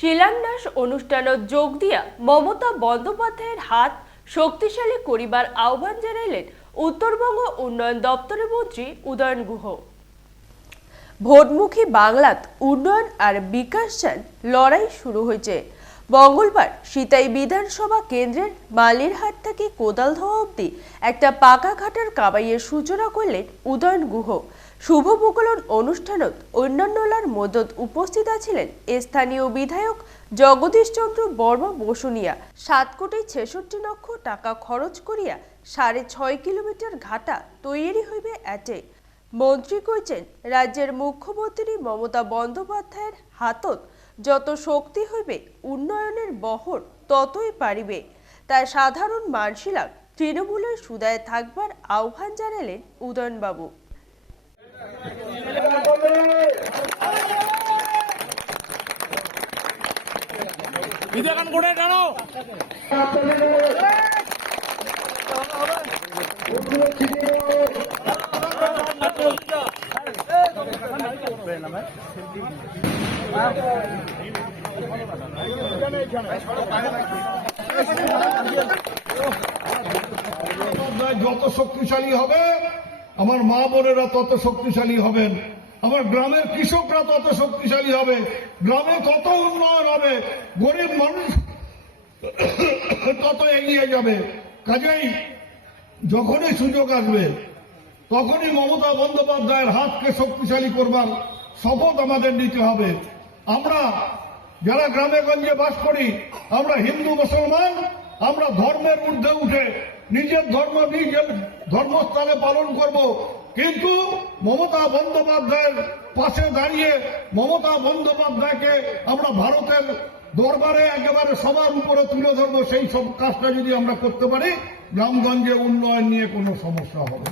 শিলান্যাস অনুষ্ঠানত যোগ দিয়া মমতা বন্দ্যোপাধ্যায়ের হাত শক্তিশালী করিবার আহ্বান জানাইলেন উত্তরবঙ্গ উন্নয়ন দপ্তরের মন্ত্রী উদয়ন গুহ। ভোটমুখী বাংলাত উন্নয়ন আর বিকাশ চান লড়াই শুরু হয়েছে মঙ্গলবার সিতাই বিধানসভা কেন্দ্রের মালিরহাট থেকে কোদালধোয়া অবধি একটা পাকা ঘাটার কাবাইয়ের সূচনা করলেন উদয়ন গুহ। শুভ প্রকলন অনুষ্ঠানত অন্যান্যলার মদত উপস্থিত আছিলেন স্থানীয় বিধায়ক জগদীশ চন্দ্র বর্মা বসুনিয়া। সাত কোটি ছেষট্টি লক্ষ টাকা খরচ করিয়া সাড়ে ছয় কিলোমিটার ঘাটা তৈরি হইবে এটে মন্ত্রী কইছেন, রাজ্যের মুখ্যমন্ত্রী মমতা বন্দ্যোপাধ্যায়ের হাতত যত শক্তি হইবে উন্নয়নের বহর ততই পারিবে। তাই সাধারণ মানসিলা তৃণমূলের সুদায় থাকবার আহ্বান জানালেন উদয়নবাবু। টানো যত শক্তিশালী হবে, আমার মা বোনেরা তত শক্তিশালী হবেন। আমার গ্রামের কৃষকরা তত শক্তিশালী হবে। গ্রামে কত উন্নয়ন হবে, গরিব মানুষ তত এগিয়ে যাবে। কাজেই যখনই সুযোগ আসবে, তখনই মমতা বন্দ্যোপাধ্যায়ের হাতকে শক্তিশালী করবার শপথ আমাদের নিতে হবে আমরা যারা গ্রামে গঞ্জে বাস করি, আমরা হিন্দু, মুসলমান, আমরা ধর্মের ঊর্ধ্বে উঠে নিজের ধর্ম নিজের ধর্মস্থানে পালন করব কিন্তু মমতা বন্দ্যোপাধ্যায়ের পাশে দাঁড়িয়ে মমতা বন্দ্যোপাধ্যায়কে আমরা ভারতের দরবারে একেবারে সবার উপরে তুলে ধরবো, সেই সব কাজটা যদি আমরা করতে পারি, গ্রামগঞ্জে উন্নয়ন নিয়ে কোনো সমস্যা হবে।